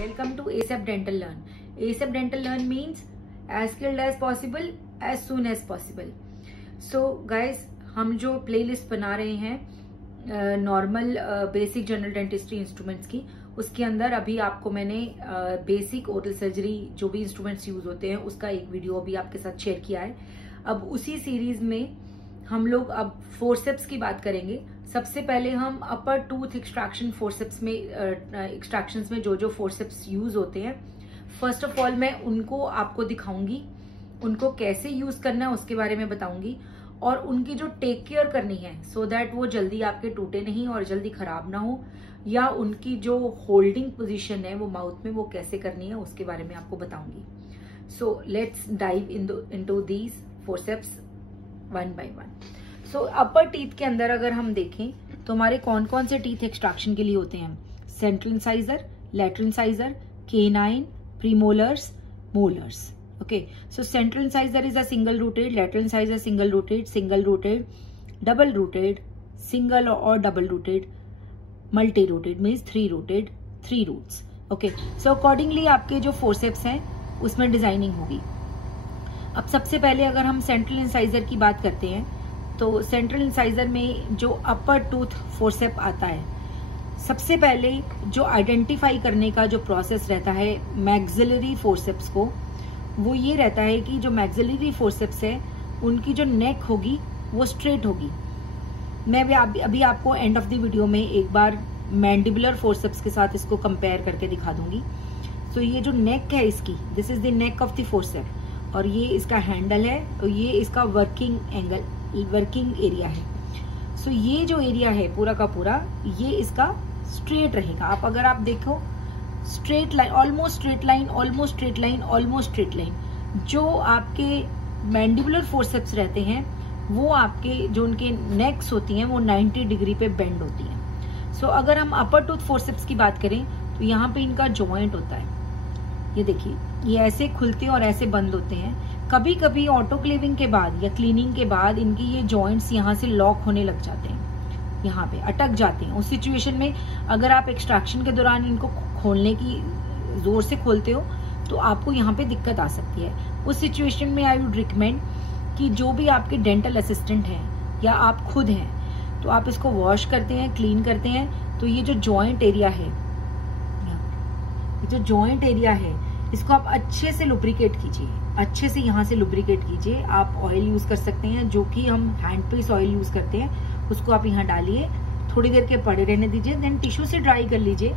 Welcome to ASAP Dental Learn. ASAP Dental Learn means as skilled as possible, as soon as possible. So guys, हम जो playlist बना रहे हैं normal basic general dentistry instruments की, उसके अंदर अभी आपको मैंने बेसिक ओरल सर्जरी जो भी इंस्ट्रूमेंट्स यूज होते हैं उसका एक वीडियो अभी आपके साथ शेयर किया है। अब उसी सीरीज में हम लोग अब फोर्सेप्स की बात करेंगे। सबसे पहले हम अपर टूथ एक्सट्रैक्शन फोर्सेप्स में एक्सट्रैक्शंस में जो जो फोर्सेप्स यूज होते हैं, फर्स्ट ऑफ ऑल मैं उनको आपको दिखाऊंगी, उनको कैसे यूज करना है उसके बारे में बताऊंगी, और उनकी जो टेक केयर करनी है सो दैट वो जल्दी आपके टूटे नहीं और जल्दी खराब ना हो, या उनकी जो होल्डिंग पोजीशन है वो माउथ में वो कैसे करनी है उसके बारे में आपको बताऊंगी। So let's dive into these forceps one by one. So upper teeth के अंदर अगर हम देखें तो हमारे कौन कौन से टीथ एक्सट्रैक्शन के लिए होते हैं? Central incisor, lateral incisor, canine, premolars, molars. Okay, so central incisor is a single rooted, lateral incisor single rooted, double rooted, single or double rooted, multi rooted means three rooted, three roots. Okay, so accordingly आपके जो forceps हैं उसमें designing होगी। अब सबसे पहले अगर हम सेंट्रल इंसाइजर की बात करते हैं तो सेंट्रल इंसाइजर में जो अपर टूथ फोर्सेप आता है, सबसे पहले जो आइडेंटिफाई करने का जो प्रोसेस रहता है मैक्सिलरी फोर्सेप्स को, वो ये रहता है कि जो मैक्सिलरी फोर्सेप्स है उनकी जो नेक होगी वो स्ट्रेट होगी। मैं अभी आपको एंड ऑफ द वीडियो में एक बार मैंडिबुलर फोर्सेप्स के साथ इसको कंपेयर करके दिखा दूंगी। तो ये जो नेक है इसकी, this is the neck of the forcep, और ये इसका हैंडल है और ये इसका वर्किंग एरिया है। सो ये जो एरिया है पूरा का पूरा ये इसका स्ट्रेट रहेगा। अगर आप देखो straight line, almost straight line, almost straight line, almost straight line. जो आपके मैंडिबुलर फोर्सेप्स रहते हैं वो आपके जो उनके नेक्स होती हैं वो 90 डिग्री पे बेंड होती हैं। सो अगर हम अपर टूथ फोर्सेप्स की बात करें तो यहाँ पे इनका जॉइंट होता है। ये देखिए, ये ऐसे खुलते और ऐसे बंद होते हैं। कभी कभी ऑटोक्लेविंग के बाद या क्लीनिंग के बाद इनकी ये जॉइंट्स यहाँ से लॉक होने लग जाते हैं, यहाँ पे अटक जाते हैं। उस सिचुएशन में अगर आप एक्सट्रैक्शन के दौरान इनको खोलने की जोर से खोलते हो तो आपको यहाँ पे दिक्कत आ सकती है। उस सिचुएशन में आई वुड रिकमेंड कि जो भी आपके डेंटल असिस्टेंट हैं या आप खुद हैं तो आप इसको वॉश करते हैं, क्लीन करते हैं, तो ये जो जॉइंट एरिया है, ये जो जॉइंट एरिया है इसको आप अच्छे से लुब्रिकेट कीजिए, अच्छे से यहाँ से लुब्रिकेट कीजिए। आप ऑयल यूज कर सकते हैं, जो कि हम हैंड पीस ऑयल यूज करते हैं, उसको आप यहाँ डालिए, थोड़ी देर के पड़े रहने दीजिए, देन टिश्यू से ड्राई कर लीजिए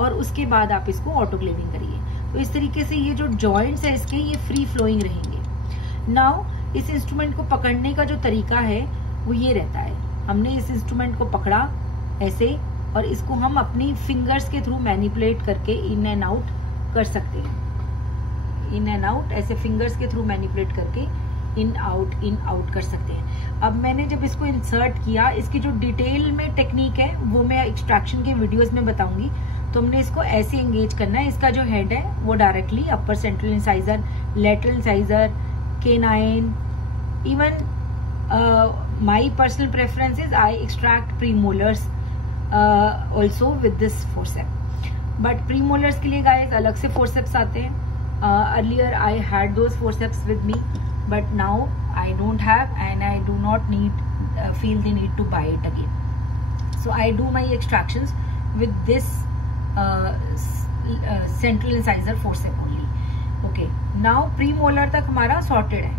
और उसके बाद आप इसको ऑटोक्लेविंग करिए। तो इस तरीके से ये जो जॉइंट्स है इसके ये फ्री फ्लोइंग रहेंगे। नाउ इस इंस्ट्रूमेंट को पकड़ने का जो तरीका है वो ये रहता है, हमने इस इंस्ट्रूमेंट को पकड़ा ऐसे और इसको हम अपनी फिंगर्स के थ्रू मैनिपुलेट करके इन एंड आउट कर सकते हैं। इन एंड आउट ऐसे फिंगर्स के थ्रू मैनिपुलेट करके इन आउट कर सकते हैं। अब मैंने जब इसको इंसर्ट किया, इसकी जो डिटेल में टेक्निक है वो मैं एक्सट्रैक्शन के वीडियोस में बताऊंगी। तो हमने इसको ऐसे एंगेज करना है। इसका जो हेड है वो directly upper central incisor, lateral incisor, canine, even my personal preference is I extract premolars also with this forcep. But premolars के लिए गाइस अलग से फोर्सेप्स आते हैं। Earlier I had those forceps with me, but now I don't have and I do not feel the need to buy it again. So I do my extractions with this central incisor forceps only. Okay, now premolar तक हमारा sorted है।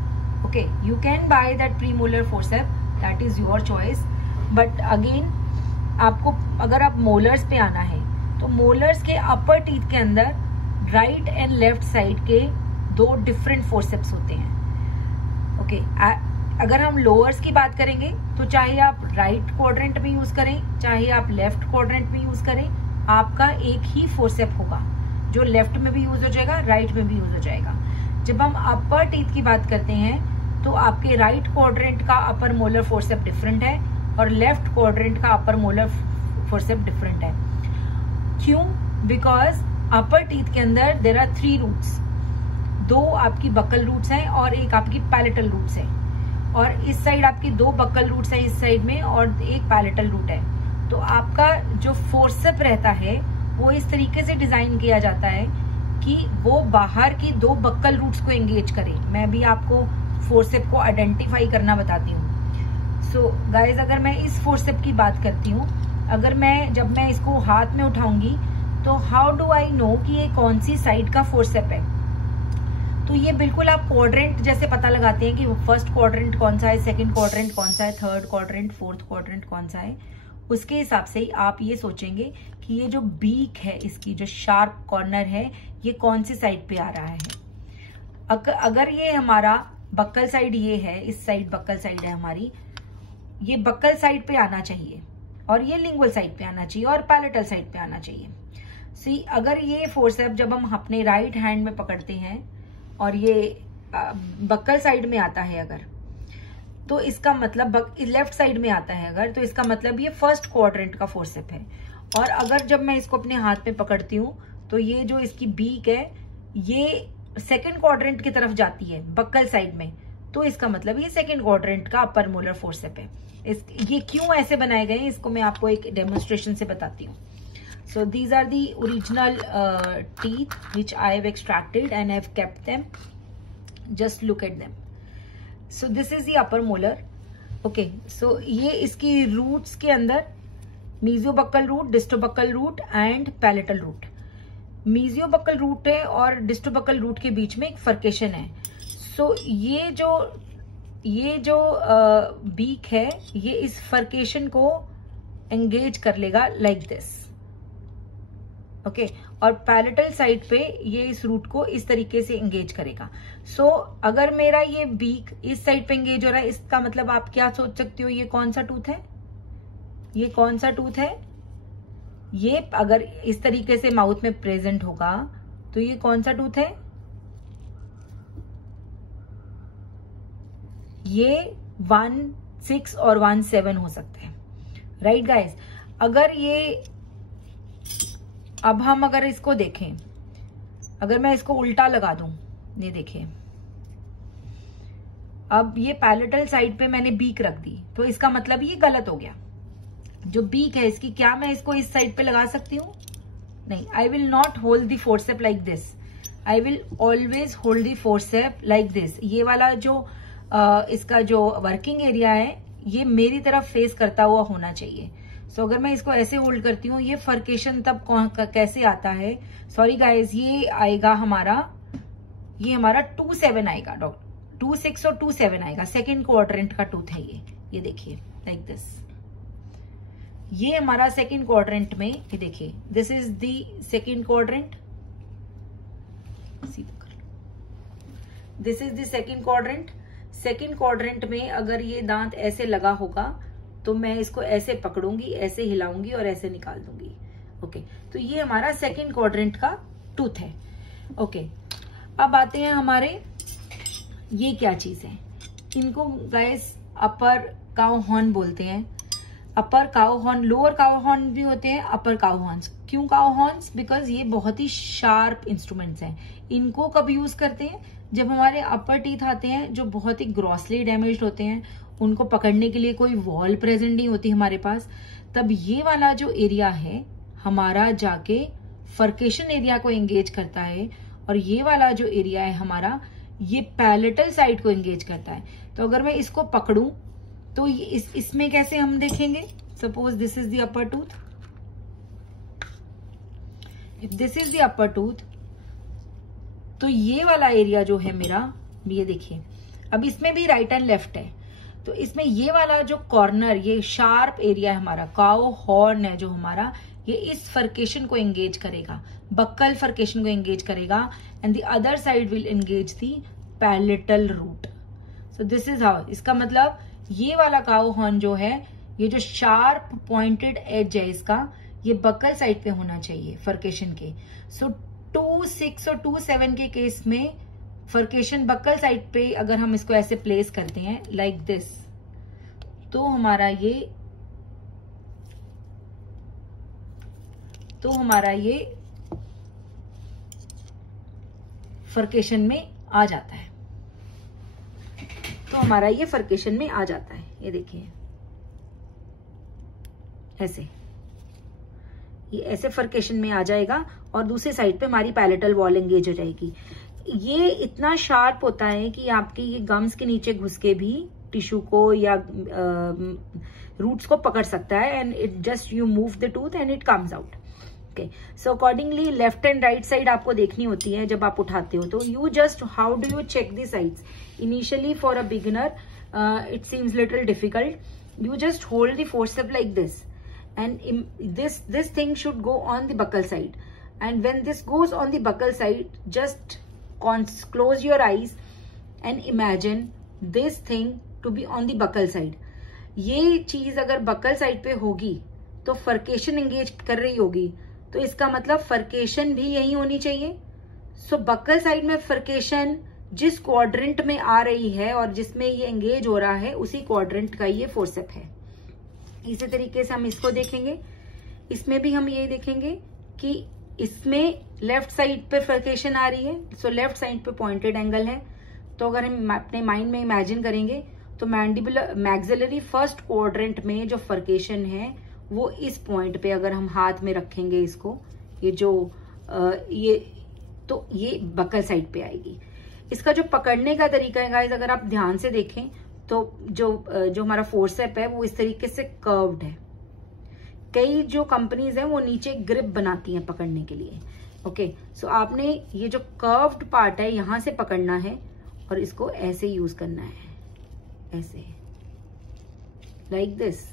Okay, you can buy that premolar forceps, that is your choice. But again आपको अगर आप molars पे आना है तो molars के upper teeth के अंदर right and left side के दो different forceps होते हैं। ओके, अगर हम लोअर्स की बात करेंगे तो चाहे आप राइट क्वाड्रेंट में यूज करें, चाहे आप लेफ्ट क्वाड्रेंट में यूज करें, आपका एक ही फोर्सेप होगा जो लेफ्ट में भी यूज हो जाएगा, राइट में भी यूज हो जाएगा। जब हम अपर टीथ की बात करते हैं तो आपके राइट क्वाड्रेंट का अपर मोलर फोर्सेप डिफरेंट है और लेफ्ट क्वाड्रेंट का अपर मोलर फोर्सेप डिफरेंट है। क्यों? बिकॉज अपर टीथ के अंदर देयर आर 3 रूट्स, 2 आपकी बकल रूट्स हैं और एक आपकी पैलेटल रूट्स है, और इस साइड आपकी 2 बकल रूट्स हैं इस साइड में और एक पैलेटल रूट है। तो आपका जो फोर्सेप रहता है वो इस तरीके से डिजाइन किया जाता है कि वो बाहर की 2 बक्कल रूट्स को एंगेज करे। मैं भी आपको फोर्सेप को आइडेंटिफाई करना बताती हूँ। सो गाइज, अगर मैं इस फोर्सेप की बात करती हूँ, जब मैं इसको हाथ में उठाऊंगी तो हाउ डू आई नो कि ये कौन सी साइड का फोर्सेप है? तो ये बिल्कुल आप क्वाड्रेंट जैसे पता लगाते हैं कि फर्स्ट क्वाड्रेंट कौन सा है, सेकंड क्वाड्रेंट कौन सा है, थर्ड क्वाड्रेंट, फोर्थ क्वाड्रेंट कौन सा है। उसके हिसाब से ही आप ये सोचेंगे कि ये जो बीक है, इसकी जो शार्प कॉर्नर है, ये कौन सी साइड पे आ रहा है। अगर ये हमारा बक्कल साइड ये है, इस साइड बक्कल साइड है हमारी, ये बक्कल साइड पे आना चाहिए और ये लिंगुअल साइड पे आना चाहिए और पैलेटल साइड पे आना चाहिए। सी, अगर ये फोर्सेप जब हम अपने राइट हैंड में पकड़ते हैं और ये बक्कल साइड में आता है अगर, तो इसका मतलब लेफ्ट साइड में आता है अगर, तो इसका मतलब ये फर्स्ट क्वाड्रेंट का फोर्सेप है। और अगर जब मैं इसको अपने हाथ में पकड़ती हूँ तो ये जो इसकी बीक है ये सेकंड क्वाड्रेंट की तरफ जाती है बक्कल साइड में, तो इसका मतलब ये सेकंड क्वाड्रेंट का अपर मोलर फोर्सेप है। ये क्यों ऐसे बनाए गए हैं इसको मैं आपको एक डेमोन्स्ट्रेशन से बताती हूँ। So these are the original teeth which I have extracted and I have kept them. Just look at them. So this is the upper molar. Okay, so ये इसकी roots के अंदर mesiobuccal root, distobuccal root and palatal root. mesiobuccal root है और distobuccal root के बीच में एक फर्केशन है। So ये जो बीक है ये इस फर्केशन को एंगेज कर लेगा लाइक दिस। ओके, और पैलेटल साइड पे ये इस रूट को इस तरीके से एंगेज करेगा। सो अगर मेरा ये बीक इस साइड पे एंगेज हो रहा है, इसका मतलब आप क्या सोच सकते हो, ये कौन सा टूथ है? ये कौन सा टूथ है? ये अगर इस तरीके से माउथ में प्रेजेंट होगा तो ये कौन सा टूथ है? ये 1-6 और 1-7 हो सकते हैं, राइट गाइस। अब हम अगर इसको देखें, अगर मैं इसको उल्टा लगा दूं, ये देखिए, अब ये पैलेटल साइड पे मैंने बीक रख दी तो इसका मतलब ये गलत हो गया। जो बीक है इसकी, क्या मैं इसको इस साइड पे लगा सकती हूँ? नहीं, I will not hold the forcep like this, I will always hold the forcep like this. ये वाला जो इसका जो वर्किंग एरिया है ये मेरी तरफ फेस करता हुआ होना चाहिए। सो अगर मैं इसको ऐसे होल्ड करती हूँ, ये फर्केशन तब कैसे आता है? सॉरी गाइज, ये आएगा हमारा 2-7 आएगा, 2-6 और 2-7 आएगा। सेकेंड क्वाड्रेंट का टूथ है ये देखिए लाइक दिस। ये हमारा सेकेंड क्वाड्रेंट में, ये देखिए, this is the second quadrant, this is the second quadrant. Second quadrant में अगर ये दांत ऐसे लगा होगा तो मैं इसको ऐसे पकड़ूंगी, ऐसे हिलाऊंगी और ऐसे निकाल दूंगी। ओके, तो ये हमारा सेकेंड क्वाड्रेंट का टूथ है। ओके, अब आते हैं हमारे, ये क्या चीज है? इनको गाइस अपर काउ हॉर्न बोलते हैं। Upper cow horn, lower cow horn भी होते हैं, अपर काउ हॉर्न्स। क्यों काउ हॉर्न्स? बिकॉज ये बहुत ही शार्प इंस्ट्रूमेंट्स हैं। इनको कब यूज करते हैं? जब हमारे अपर टीथ आते हैं जो बहुत ही ग्रॉसली डैमेज्ड होते हैं, उनको पकड़ने के लिए कोई वॉल प्रेजेंट नहीं होती हमारे पास, तब ये वाला जो एरिया है हमारा जाके फर्केशन एरिया को एंगेज करता है, और ये वाला जो एरिया है हमारा, ये पैलेटल साइड को एंगेज करता है। तो अगर मैं इसको पकड़ूं तो इसमें कैसे हम देखेंगे? Suppose this is the upper tooth, if this is the upper tooth, तो ये वाला एरिया जो है मेरा, ये देखिए, अब इसमें भी राइट एंड लेफ्ट है, तो इसमें ये वाला जो कॉर्नर, ये शार्प एरिया है हमारा, काउ हॉर्न है जो हमारा, ये इस फर्केशन को एंगेज करेगा, बक्कल फर्केशन को एंगेज करेगा, and the other side will engage the palatal root. So this is how, इसका मतलब ये वाला काउ हॉर्न जो है, ये जो शार्प पॉइंटेड एज है इसका, ये बक्कल साइड पे होना चाहिए फर्केशन के। सो 2-6 और 2-7 के केस में फर्केशन बक्कल साइड पे अगर हम इसको ऐसे प्लेस करते हैं लाइक दिस, तो हमारा ये फर्केशन में आ जाता है। तो हमारा ये फर्केशन में आ जाता है, ये देखिए ऐसे, ये ऐसे फर्केशन में आ जाएगा और दूसरी साइड पे हमारी पैलेटल वॉल एंगेज हो जाएगी। ये इतना शार्प होता है कि आपकी ये गम्स के नीचे घुस के भी टिश्यू को या रूट्स को पकड़ सकता है, and it just you move the tooth and it comes out. Okay, so accordingly left and right side आपको देखनी होती है जब आप उठाते हो। तो you just how do you check the sides? Initially for a beginner it seems little difficult. You just hold the forceps like this, and this thing should go on the buccal side, and when this goes on the buccal side, just close your eyes and imagine this thing to be on the buccal side. ये चीज अगर buckle side पे होगी तो फर्केशन engage कर रही होगी, तो इसका मतलब फर्केशन भी यही होनी चाहिए। सो बकल साइड में फर्केशन जिस क्वाड्रेंट में आ रही है और जिसमें ये एंगेज हो रहा है उसी क्वाड्रेंट का ये फोर्सेप है। इसी तरीके से हम इसको देखेंगे, इसमें भी हम ये देखेंगे कि इसमें लेफ्ट साइड पे फर्केशन आ रही है, सो लेफ्ट साइड पे पॉइंटेड एंगल है। तो अगर हम अपने माइंड में इमेजिन करेंगे तो मैंडिबुलर मैक्सिलरी फर्स्ट क्वाड्रेंट में जो फर्केशन है वो इस पॉइंट पे अगर हम हाथ में रखेंगे इसको, ये जो ये तो ये बकल साइड पे आएगी। इसका जो पकड़ने का तरीका है गाइस, अगर आप ध्यान से देखें तो जो हमारा फोर्सेप है वो इस तरीके से कर्व्ड है। कई जो कंपनीज हैं वो नीचे ग्रिप बनाती हैं पकड़ने के लिए। ओके, सो आपने ये जो कर्व्ड पार्ट है यहां से पकड़ना है और इसको ऐसे यूज करना है, ऐसे लाइक दिस।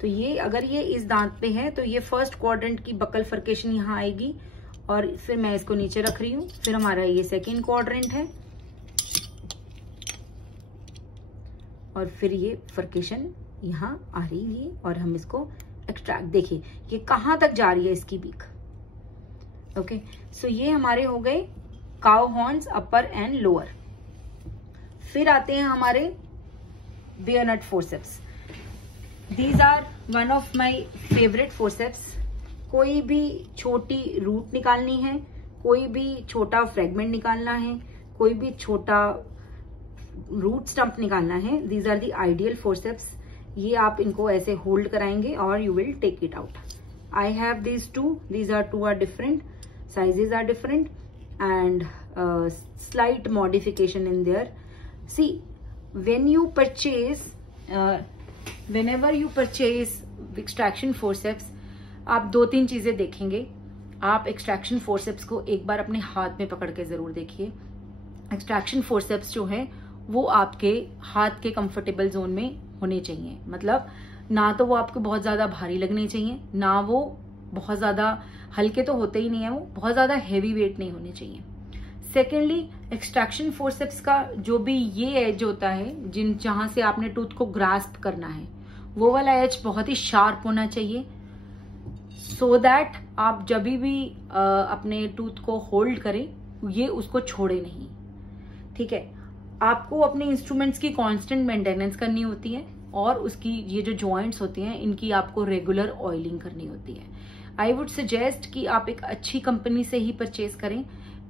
तो ये अगर ये इस दांत पे है तो ये फर्स्ट क्वाड्रेंट की बकल फर्केशन यहां आएगी, और फिर मैं इसको नीचे रख रही हूं। फिर हमारा ये सेकेंड क्वाड्रेंट है और फिर ये फर्केशन यहां आ रही है और हम इसको एक्सट्रैक्ट, देखिए ये कहां तक जा रही है इसकी बीक। ओके, सो ये हमारे हो गए cow horns upper and lower. फिर आते हैं हमारे bayonet forceps. These are one of my favourite forceps. कोई भी छोटी रूट निकालनी है, कोई भी छोटा फ्रेगमेंट निकालना है, कोई भी छोटा रूट स्टंप निकालना है, these are the ideal forceps. ये आप इनको ऐसे होल्ड कराएंगे और you will take it out. I have these two, these are two are different, sizes are different and slight modification in there. See, whenever you purchase extraction forceps, आप दो तीन चीजें देखेंगे। आप एक्सट्रैक्शन फोर्सेप्स को एक बार अपने हाथ में पकड़ के जरूर देखिए। एक्सट्रैक्शन फोर्सेप्स जो है वो आपके हाथ के कंफर्टेबल जोन में होने चाहिए। मतलब ना तो वो आपको बहुत ज्यादा भारी लगने चाहिए, ना वो बहुत ज्यादा हल्के तो होते ही नहीं है, वो बहुत ज्यादा हैवी वेट नहीं होने चाहिए। सेकेंडली, एक्सट्रैक्शन फोर्सेप्स का जो भी ये एज होता है जहां से आपने टूथ को ग्रास्प करना है, वो वाला एज बहुत ही शार्प होना चाहिए, सो दैट आप जब भी अपने टूथ को होल्ड करें ये उसको छोड़े नहीं। ठीक है, आपको अपने इंस्ट्रूमेंट्स की कांस्टेंट मेंटेनेंस करनी होती है और उसकी ये जो जॉइंट्स होती हैं इनकी आपको रेगुलर ऑयलिंग करनी होती है। आई वुड सजेस्ट कि आप एक अच्छी कंपनी से ही परचेज करें।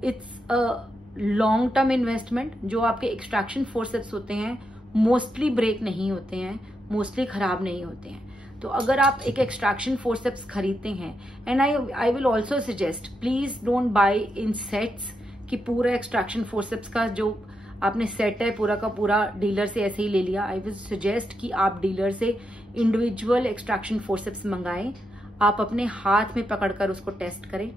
It's a long term investment. जो आपके एक्सट्रैक्शन फोर्सेप्स होते हैं मोस्टली ब्रेक नहीं होते हैं, मोस्टली खराब नहीं होते हैं। तो अगर आप एक एक्सट्रैक्शन फोर्सेप्स खरीदते हैं, and I will also suggest please don't buy in sets कि पूरा एक्सट्रैक्शन फोर्सेप्स का जो आपने सेट है पूरा का पूरा डीलर से ऐसे ही ले लिया। आई विल सजेस्ट कि आप डीलर से इंडिविजुअल एक्सट्रैक्शन फोर्सेप्स मंगाएं, आप अपने हाथ में पकड़कर उसको टेस्ट करें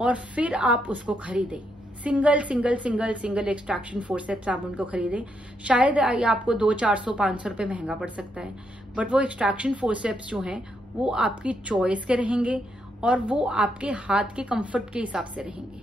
और फिर आप उसको खरीदें। Single single single single extraction forceps आप उनको खरीदें। शायद आपको 200-400-500 रुपए महंगा पड़ सकता है, बट वो एक्सट्रैक्शन फोर्सेप्स जो हैं वो आपकी चॉइस के रहेंगे और वो आपके हाथ के कंफर्ट के हिसाब से रहेंगे।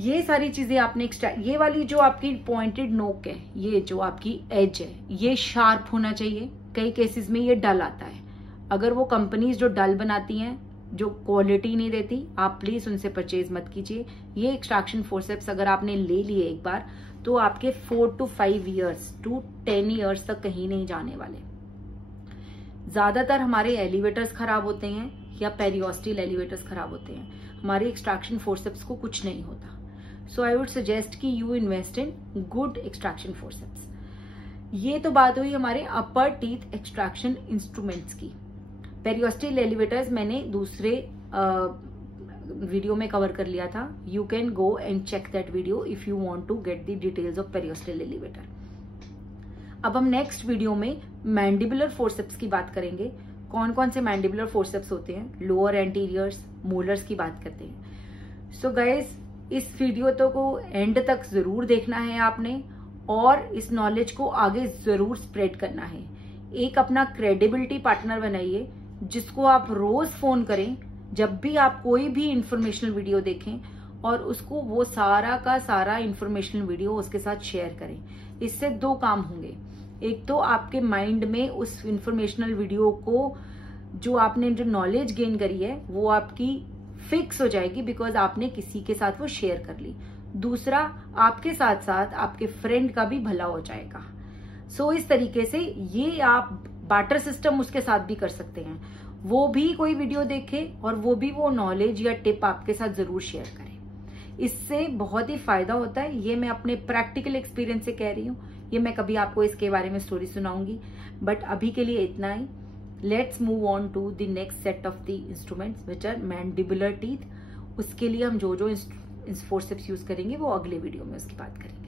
ये सारी चीजें आपने ये वाली जो आपकी पॉइंटेड नोक है, ये जो आपकी एज है, ये शार्प होना चाहिए। कई केसेस में ये डल आता है। अगर वो कंपनीज जो डल बनाती हैं, जो क्वालिटी नहीं देती, आप प्लीज उनसे परचेज मत कीजिए। ये एक्सट्रैक्शन फोर्सेप्स अगर आपने ले लिए एक बार तो आपके 4 to 5 years to 10 years तक कहीं नहीं जाने वाले। ज्यादातर हमारे एलिवेटर्स खराब होते हैं या पेरियोस्टल एलिवेटर्स खराब होते हैं, हमारे एक्सट्रैक्शन फोर्सेप्स को कुछ नहीं होता। सो आई वुड सजेस्ट कि you invest in good extraction forceps. ये तो बात हुई हमारे अपर टीथ एक्सट्रैक्शन इंस्ट्रूमेंट्स की। पेरियोस्टल एलिवेटर्स मैंने दूसरे वीडियो में कवर कर लिया था. You can go and check that video if you want to get the details of periosteal elevator. अब हम नेक्स्ट वीडियो में मैंडिबुलर फोर्सेप्स की बात करेंगे. कौन कौन से मैंडिबुलर फोर्सेप्स होते हैं, लोअर एंटीरियर्स, मोलर्स की बात करते हैं. सो गाइज, इस वीडियो तो को एंड तक जरूर देखना है आपने और इस नॉलेज को आगे जरूर स्प्रेड करना है. एक अपना क्रेडिबिलिटी पार्टनर बनाइए जिसको आप रोज फोन करें जब भी आप कोई भी इंफॉर्मेशनल वीडियो देखें और उसको वो सारा का सारा इंफॉर्मेशनल वीडियो उसके साथ शेयर करें. इससे दो काम होंगे. एक तो आपके माइंड में उस इंफॉर्मेशनल वीडियो को जो आपने जो नॉलेज गेन करी है वो आपकी फिक्स हो जाएगी बिकॉज आपने किसी के साथ वो शेयर कर ली. दूसरा, आपके साथ साथ आपके फ्रेंड का भी भला हो जाएगा. सो इस तरीके से ये आप बार्टर सिस्टम उसके साथ भी कर सकते हैं. वो भी कोई वीडियो देखे और वो भी वो नॉलेज या टिप आपके साथ जरूर शेयर करें. इससे बहुत ही फायदा होता है. ये मैं अपने प्रैक्टिकल एक्सपीरियंस से कह रही हूँ. ये मैं कभी आपको इसके बारे में स्टोरी सुनाऊंगी, बट अभी के लिए इतना ही. Let's move on to the next set of the instruments which are mandibular teeth. उसके लिए हम जो जो फोर्सेप्स यूज करेंगे वो अगले वीडियो में उसकी बात करेंगे.